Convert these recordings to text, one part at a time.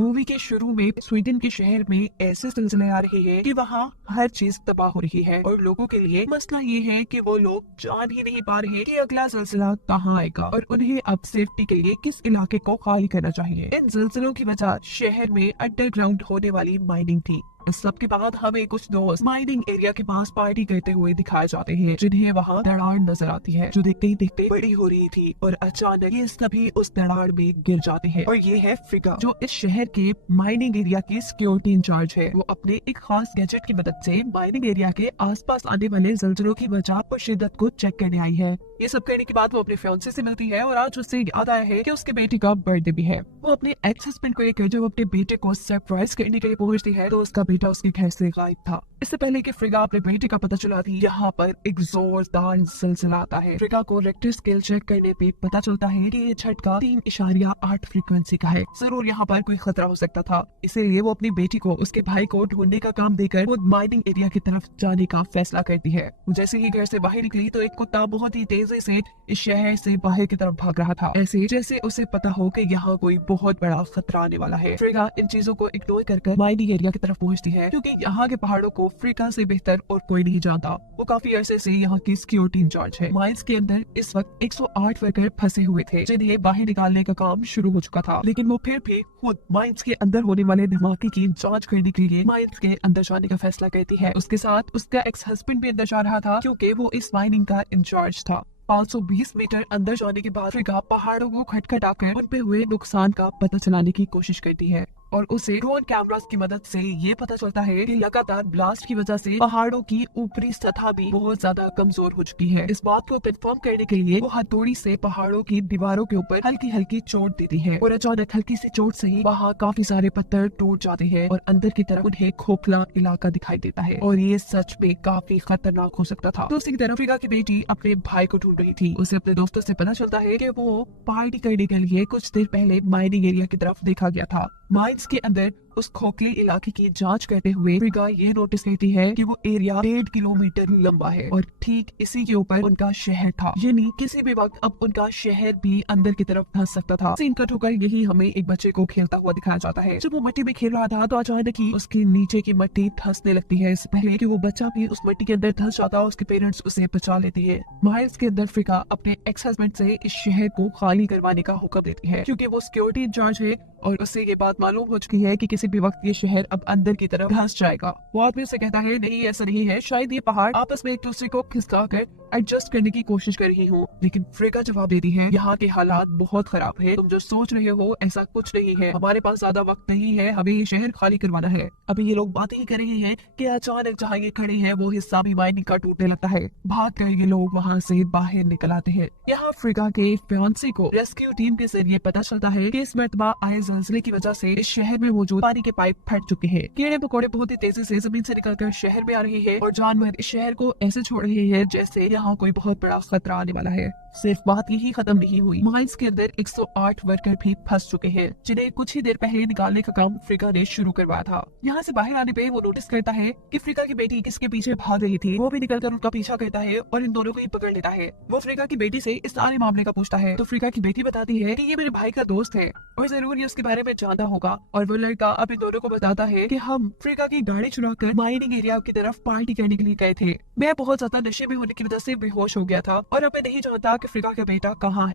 Movie के शुरू में स्वीडन के शहर में ऐसे सिलसिले आ रहे हैं कि वहाँ हर चीज तबाह हो रही है और लोगों के लिए मसला ये है कि वो लोग जान ही नहीं पा रहे कि अगला सिलसिला कहाँ आएगा और उन्हें अब सेफ्टी के लिए किस इलाके को खाली करना चाहिए। इन सिलसिलों की वजह शहर में अंडरग्राउंड होने वाली माइनिंग थी। इस सब के बाद हमें कुछ दोस्त माइनिंग एरिया के पास पार्टी करते हुए दिखाए जाते हैं, जिन्हें वहाँ दरार नजर आती है जो देखते ही देखते बड़ी हो रही थी और अचानक ये सभी उस दरार में गिर जाते हैं। और ये है फ्रिगा, जो इस शहर के माइनिंग एरिया की सिक्योरिटी इंचार्ज है। वो अपने एक खास गैजेट की मदद से माइनिंग एरिया के आसपास आने वाले जलजलों की वजह और शिद्दत को चेक करने आई है। ये सब करने के बाद वो अपने फियांसे से मिलती है और आज उससे याद आया है कि उसके बेटे का बर्थडे भी है। वो अपने एक्स हस्बैंड को लेकर जब अपने बेटे को सरप्राइज करने के लिए पहुंचती है तो उसका बेटा उसके घर से गायब था। इससे पहले कि फ्रिगा अपने बेटे का पता चलाती, यहाँ पर एक जोरदार सिलसिला आता है। फ्रिगा को रिक्टर स्केल चेक करने पे पता चलता है कि ये झटका 3.8 फ्रीक्वेंसी का है। जरूर यहाँ पर कोई खतरा हो सकता था, इसीलिए वो अपनी बेटी को उसके भाई को ढूंढने का काम देकर खुद माइनिंग एरिया की तरफ जाने का फैसला करती है। जैसे ही घर से बाहर निकली तो एक कुत्ता बहुत ही तेजी से इस शहर से बाहर की तरफ भाग रहा था, ऐसे जैसे उसे पता हो कि यहाँ कोई बहुत बड़ा खतरा आने वाला है। फ्रिगा इन चीजों को इग्नोर कर माइनिंग एरिया की तरफ पहुँचती है, क्योंकि यहाँ के पहाड़ों को फ्रिगा से बेहतर और कोई नहीं जानता। वो काफी अरसे से यहाँ की सिक्योरिटी इंचार्ज है। माइंस के अंदर इस वक्त 108 वर्कर फंसे हुए थे, जिन्हें बाहर निकालने का काम शुरू हो चुका था, लेकिन वो फिर भी खुद माइंस के अंदर होने वाले धमाके की जांच करने के लिए माइंस के अंदर जाने का फैसला करती है। उसके साथ उसका एक्स हस्बैंड भी अंदर जा रहा था, क्योंकि वो इस माइनिंग का इंचार्ज था। 520 मीटर अंदर जाने के बाद फ्रिगा पहाड़ों को खटखटाकर उन पे हुए नुकसान का पता चलाने की कोशिश करती है और उसे ड्रोन कैमरास की मदद से ये पता चलता है कि लगातार ब्लास्ट की वजह से पहाड़ों की ऊपरी सतह भी बहुत ज्यादा कमजोर हो चुकी है। इस बात को कंफर्म करने के लिए वो हथौड़ी से पहाड़ों की दीवारों के ऊपर हल्की हल्की चोट देती है और अचानक हल्की सी चोट से ही वहाँ काफी सारे पत्थर टूट जाते हैं और अंदर की तरफ उन्हें खोखला इलाका दिखाई देता है और ये सच में काफी खतरनाक हो सकता था। दूसरी तरफ फ्रिगा की बेटी अपने भाई को ढूंढ रही थी। उसे अपने दोस्तों से पता चलता है कि वो पार्टी करने के लिए कुछ देर पहले माइनिंग एरिया की तरफ देखा गया था। माइंस के अंदर उस खोखले इलाके की जांच करते हुए फ्रिगा ये नोटिस करती है कि वो एरिया 1.5 किलोमीटर लंबा है और ठीक इसी के ऊपर उनका शहर था, यानी किसी भी वक्त अब उनका शहर भी अंदर की तरफ धंस सकता था। सीन कट होकर यही हमें एक बच्चे को खेलता हुआ दिखाया जाता है। जब वो मिट्टी में खेल रहा था तो अचानक ही उसके नीचे की मिट्टी धंसने लगती है। इससे पहले कि वो बच्चा भी उस मिट्टी के अंदर धंस जाता, उसके पेरेंट्स उसे बचा लेते हैं। माइल्स के अंदर फ्रिगा अपने एक्स हस्बैंड से इस शहर को खाली करवाने का हुक्म देती है, क्योंकि वो सिक्योरिटी इंचार्ज है और उससे ये बात मालूम हो चुकी है कि किसी भी वक्त ये शहर अब अंदर की तरफ धंस जाएगा। वो आदमी से कहता है नहीं ऐसा नहीं है, शायद ये पहाड़ आपस में एक दूसरे को खिसका कर एडजस्ट करने की कोशिश कर रही हूँ। लेकिन फ्रिगा जवाब देती है यहाँ के हालात बहुत खराब है, तुम जो सोच रहे हो ऐसा कुछ नहीं है, हमारे पास ज्यादा वक्त नहीं है, हमें ये शहर खाली करवाना है। अभी ये लोग बातें ही कर रहे हैं कि अचानक जहाँ ये खड़े हैं वो हिस्सा भी माइनिंग का टूटने लगता है। भाग कर ये लोग वहाँ से बाहर निकल आते हैं। यहाँ फ्रिगा के फियांसे को रेस्क्यू टीम के जरिए पता चलता है कि इस मरतबा आए ज़लज़ले की वजह से इस शहर में मौजूद पानी के पाइप फट चुके हैं। कीड़े मकोड़े बहुत ही तेजी से जमीन से निकलकर शहर में आ रहे हैं और जानवर इस शहर को ऐसे छोड़ रहे हैं जैसे यहाँ कोई बहुत बड़ा खतरा आने वाला है। सिर्फ बात यही खत्म नहीं हुई, माइंस के अंदर 108 वर्कर भी फंस चुके हैं, जिन्हें कुछ ही देर पहले निकालने का काम फ्रिगा ने शुरू करवाया था। यहाँ से बाहर आने पे वो नोटिस करता है कि फ्रिगा की बेटी किसके पीछे भाग रही थी। वो भी निकलकर उनका पीछा करता है और इन दोनों को ही पकड़ लेता है। वो फ्रिगा की बेटी से इस सारे मामले का पूछता है तो फ्रिगा की बेटी बताती है कि ये मेरे भाई का दोस्त है और जरूर ये उसके बारे में जानता होगा। और वो लड़का अब इन दोनों को बताता है कि हम फ्रिगा की गाड़ी चुरा कर माइनिंग एरिया की तरफ पार्टी करने के लिए गए थे। मैं बहुत ज्यादा नशे में होने की वजह से बेहोश हो गया था और अब मैं नहीं जानता कि फ्रिगा का बेटा कहाँ है।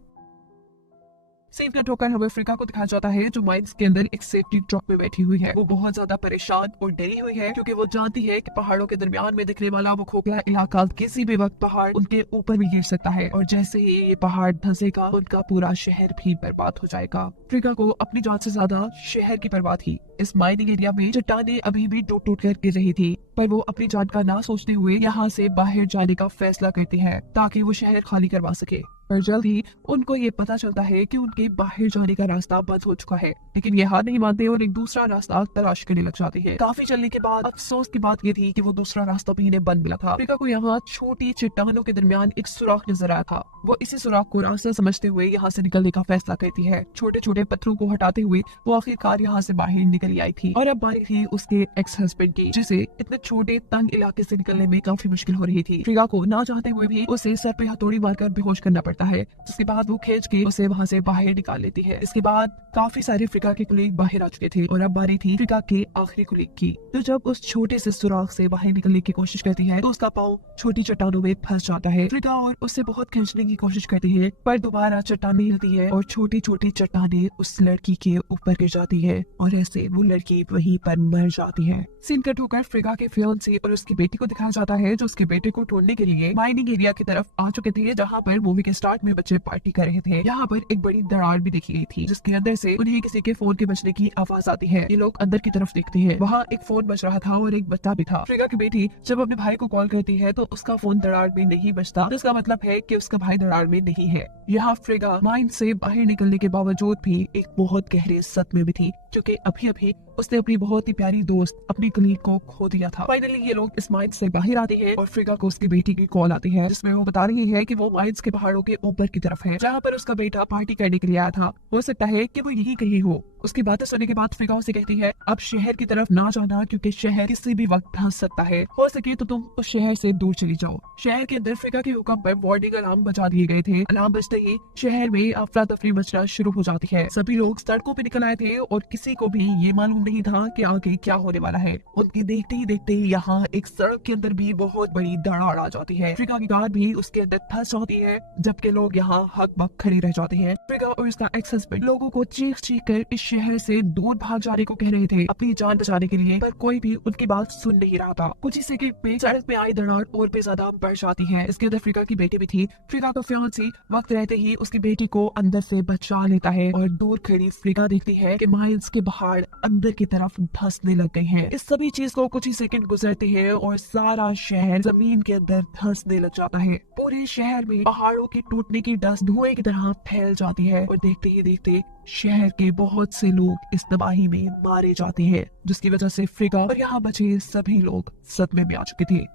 सीन कट होकर हमें फ्रिगा को दिखाया जाता है जो माइंस के अंदर एक सेफ्टी ट्रक में बैठी हुई है। वो बहुत ज्यादा परेशान और डरी हुई है, क्योंकि वो जानती है कि पहाड़ों के दरमियान में दिखने वाला वो खोखला इलाका किसी भी वक्त पहाड़ उनके ऊपर भी गिर सकता है और जैसे ही ये पहाड़ धंसेगा उनका पूरा शहर भी बर्बाद हो जाएगा। फ्रिगा को अपनी जान से ज्यादा शहर की परवाह थी। इस माइनिंग एरिया में चट्टानें अभी भी टूट टूट कर गिर रही थी, पर वो अपनी जान का ना सोचते हुए यहाँ से बाहर जाने का फैसला करती है ताकि वो शहर खाली करवा सके। पर जल्द ही उनको ये पता चलता है कि उनके बाहर जाने का रास्ता बंद हो चुका है, लेकिन ये हार नहीं मानते और एक दूसरा रास्ता तलाश करने लग जाते हैं। काफी चलने के बाद अफसोस की बात ये थी कि वो दूसरा रास्ता भी इन्हें बंद मिला था। फ्रिगा को यहाँ छोटी चट्टानों के दरमियान एक सुराख नजर आया था। वो इसी सुराख को रास्ता समझते हुए यहाँ से निकलने का फैसला करती है। छोटे छोटे पत्थरों को हटाते हुए वो आखिरकार यहाँ से बाहर निकल आई थी और अब बारी थी उसके एक्स हस्बैंड की, जिसे इतने छोटे तंग इलाके से निकलने में काफी मुश्किल हो रही थी। फ्रिगा को ना चाहते हुए भी उसे सर पे हथौड़ी मारकर बेहोश करना पड़ता मारता है, जिसके बाद वो खींच के उसे वहाँ से बाहर निकाल लेती है। इसके बाद काफी सारे फ्रिका के कुलीग बाहर आ चुके थे और अब बारी थी फ्रिका के आखिरी कुलीग की। तो जब उस छोटे से सुराख से बाहर निकलने की कोशिश करती है तो उसका पाँव छोटी चट्टानों में फंस जाता है। फ्रिका और उससे बहुत खींचने की कोशिश करती है, पर दोबारा चट्टान हिलती है और छोटी छोटी चट्टानें उस लड़की के ऊपर गिर जाती है और ऐसे वो लड़की वहीं पर मर जाती है। सीन कट होकर फ्रिका के फियांसे और उसकी बेटी को दिखाया जाता है, जो उसके बेटे को ढूंढने के लिए माइनिंग एरिया की तरफ आ चुके थे, जहाँ पर मूवी के स्टार्ट में बच्चे पार्टी कर रहे थे। यहाँ पर एक बड़ी दरार भी देखी गई थी, जिसके अंदर से उन्हें किसी के फोन के बजने की आवाज आती है। ये लोग अंदर की तरफ देखते हैं, वहाँ एक फोन बज रहा था और एक बच्चा भी था। फ्रिका की बेटी जब अपने भाई को कॉल करती है तो उसका फोन दरार में नहीं बजता, जिसका मतलब है कि उसका भाई दरार में नहीं है। यहाँ फ्रिका माइंड से बाहर निकलने के बावजूद भी एक बहुत गहरे सदमे में थी, क्योंकि अभी अभी उसने अपनी बहुत ही प्यारी दोस्त अपनी कलीग को खो दिया था। फाइनली ये लोग इस माइंस से बाहर आते हैं और फ्रिका को उसकी बेटी की कॉल आती है, जिसमें वो बता रही है कि वो माइंस के पहाड़ों के ऊपर की तरफ है, जहाँ पर उसका बेटा पार्टी करने के लिए आया था। हो सकता है कि वो यही कहीं हो। उसकी बातें सुनने के बाद फ्रिका उसे कहती है, अब शहर की तरफ ना जाना, क्योंकि शहर किसी भी वक्त धंस सकता है। हो सके तो तुम उस शहर से दूर चली जाओ। शहर के अंदर फ्रिका के हुक्म पर वार्निंग अलार्म बजा दिए गए थे। अलार्म बजते ही शहर में अफरा तफरी मचना शुरू हो जाती है। सभी लोग सड़कों पे निकल आए थे और किसी को भी ये मालूम नहीं था कि आगे क्या होने वाला है। उनके देखते ही देखते यहाँ एक सड़क के अंदर भी बहुत बड़ी दरार आ जाती है। फ्रिका की कार भी उसके अंदर फंस जाती है, जबकि लोग यहाँ हक-बक खड़े रह जाते हैं। फ्रिका और उसका एक्स हस्बैंड लोगों को चीख चीख कर इस शहर से दूर भाग जाने को कह रहे थे अपनी जान बचाने के लिए, पर कोई भी उनकी बात सुन नहीं रहा था। कुछ ही सेकंड में सड़क पे आई दरार और भी ज्यादा बढ़ जाती है। इसके अंदर फ्रिका की बेटी भी थी। फ्रिका का फियांसी वक्त रहते ही उसकी बेटी को अंदर से बचा लेता है और दूर खड़ी फ्रिका देखती है कि माइल्स के पहाड़ अंदर की तरफ धंसने लग गए हैं। इस सभी चीज को कुछ ही सेकंड गुजरते हैं और सारा शहर जमीन के अंदर धंसने लग जाता है। पूरे शहर में पहाड़ों की टूटने की डस्ट धुएं की तरह फैल जाती है और देखते ही देखते शहर के बहुत से लोग इस तबाही में मारे जाते हैं, जिसकी वजह से फ्रिका और यहाँ बचे सभी लोग सदमे में आ चुके थे।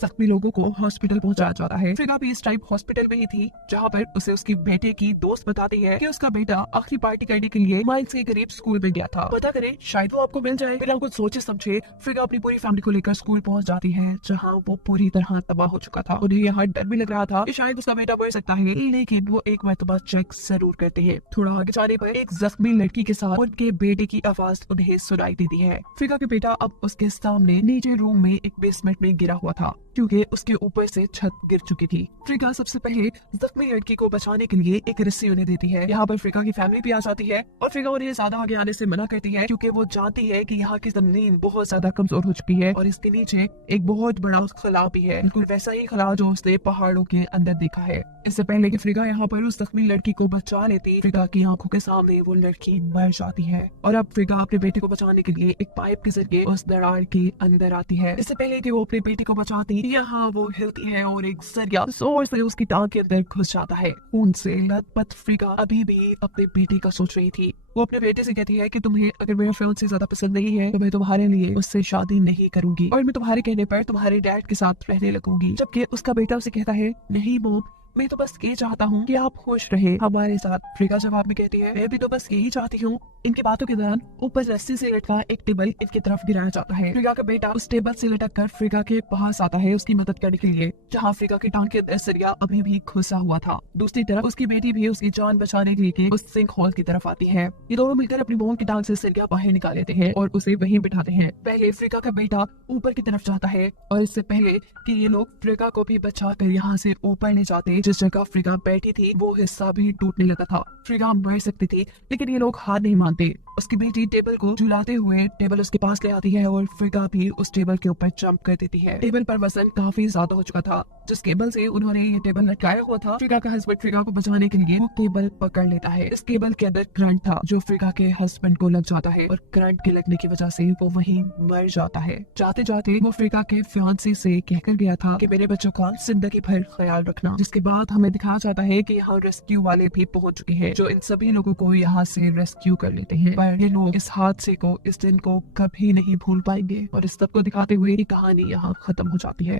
जख्मी लोगों को हॉस्पिटल पहुंचाया जाता है। फ्रिका भी इस टाइम हॉस्पिटल में ही थी, जहाँ पर उसे उसकी बेटे की दोस्त बताती है कि उसका बेटा आखिरी पार्टी करने के लिए माइल्स के करीब स्कूल में गया था। पता करें शायद वो आपको मिल जाए। बिना कुछ सोचे समझे फ्रिका अपनी पूरी फैमिली को लेकर स्कूल पहुंच जाती है, जहाँ वो पूरी तरह तबाह हो चुका था। उन्हें यहाँ डर भी लग रहा था कि शायद उसका बेटा मर सकता है, लेकिन वो एक मरतबा चेक जरूर करते हैं। थोड़ा आगे जाने पर एक जख्मी लड़की के साथ उनके बेटे की आवाज उन्हें सुनाई देती है। फ्रिका के बेटा अब उसके सामने नीचे रूम में एक बेसमेंट में गिरा हुआ था, क्योंकि उसके ऊपर से छत गिर चुकी थी। फ्रिका सबसे पहले जख्मी लड़की को बचाने के लिए एक रस्सी उन्हें देती है। यहाँ पर फ्रिका की फैमिली भी आ जाती है और फ्रिका उन्हें ज्यादा आगे आने से मना करती है, क्योंकि वो जानती है कि यहाँ की जमीन बहुत ज्यादा कमजोर हो चुकी है और इसके नीचे एक बहुत बड़ा खला भी है, बिल्कुल वैसा ही खला जो उसने पहाड़ों के अंदर देखा है। इससे पहले कि फ्रिका यहाँ पर उस जख्मी लड़की को बचा लेती, फ्रिका की आंखों के सामने वो लड़की मर जाती है और अब फ्रिका अपने बेटे को बचाने के लिए एक पाइप के जरिए उस दरार के अंदर आती है। इससे पहले कि वो अपने बेटे को बचाती, यहाँ वो हिलती है और एक सरिया जोर से उसकी टांग के अंदर घुस जाता है। खून से लथपथ फ्रिका अभी भी अपने बेटे का सोच रही थी। वो अपने बेटे से कहती है कि तुम्हें अगर मेरा फियांसे ज्यादा पसंद नहीं है तो मैं तुम्हारे लिए उससे शादी नहीं करूंगी और मैं तुम्हारे कहने पर तुम्हारे डैड के साथ रहने लगूंगी। जबकि उसका बेटा उसे कहता है, नहीं मॉम, मैं तो बस ये चाहता हूँ कि आप खुश रहे हमारे साथ। फ्रिका जवाब में कहती है, मैं भी तो बस यही चाहती हूँ। इनकी बातों के दौरान ऊपर रस्सी से लटका एक टेबल इनकी तरफ गिराया जाता है। फ्रिका का बेटा उस टेबल से लटक कर फ्रिका के पास आता है उसकी मदद करने के लिए, जहाँ फ्रिका की टांग के अंदर सरिया अभी भी घुसा हुआ था। दूसरी तरफ उसकी बेटी भी उसकी जान बचाने के लिए उस सिंक होल की तरफ आती है। ये दोनों मिलकर अपनी बहन की टांग से सरिया बाहर निकाल लेते हैं और उसे वहीं बिठाते हैं। पहले फ्रिका का बेटा ऊपर की तरफ जाता है और इससे पहले कि ये लोग फ्रिका को भी बचा कर यहाँ से ऊपर ले जाते, जिस जगह फ्रिका बैठी थी वो हिस्सा भी टूटने लगा था। फ्रिका मर सकती थी, लेकिन ये लोग हार नहीं मानते। उसकी बेटी टेबल को झुलाते हुए टेबल उसके पास ले आती है और फ्रिका भी उस टेबल के ऊपर जंप कर देती है। टेबल पर वजन काफी ज्यादा हो चुका था, जिस केबल से उन्होंने ये टेबल लटकाया हुआ था। फ्रिका का हस्बैंड फ्रिका को बचाने के लिए वो केबल पकड़ लेता है। इस केबल के अंदर करंट था जो फ्रिका के हस्बैंड को लग जाता है और करंट के लगने की वजह से वो वहीं मर जाता है। जाते जाते वो फ्रिका के फियांसे से कहकर गया था कि मेरे बच्चों का जिंदगी भर ख्याल रखना। जिसके बाद हमें दिखाया जाता है कि यहाँ रेस्क्यू वाले भी पहुंच चुके हैं, जो इन सभी लोगों को यहाँ से रेस्क्यू कर लेते हैं। पर ये लोग इस हादसे को, इस दिन को कभी नहीं भूल पाएंगे और इस सब को दिखाते हुए कहानी यहाँ खत्म हो जाती है।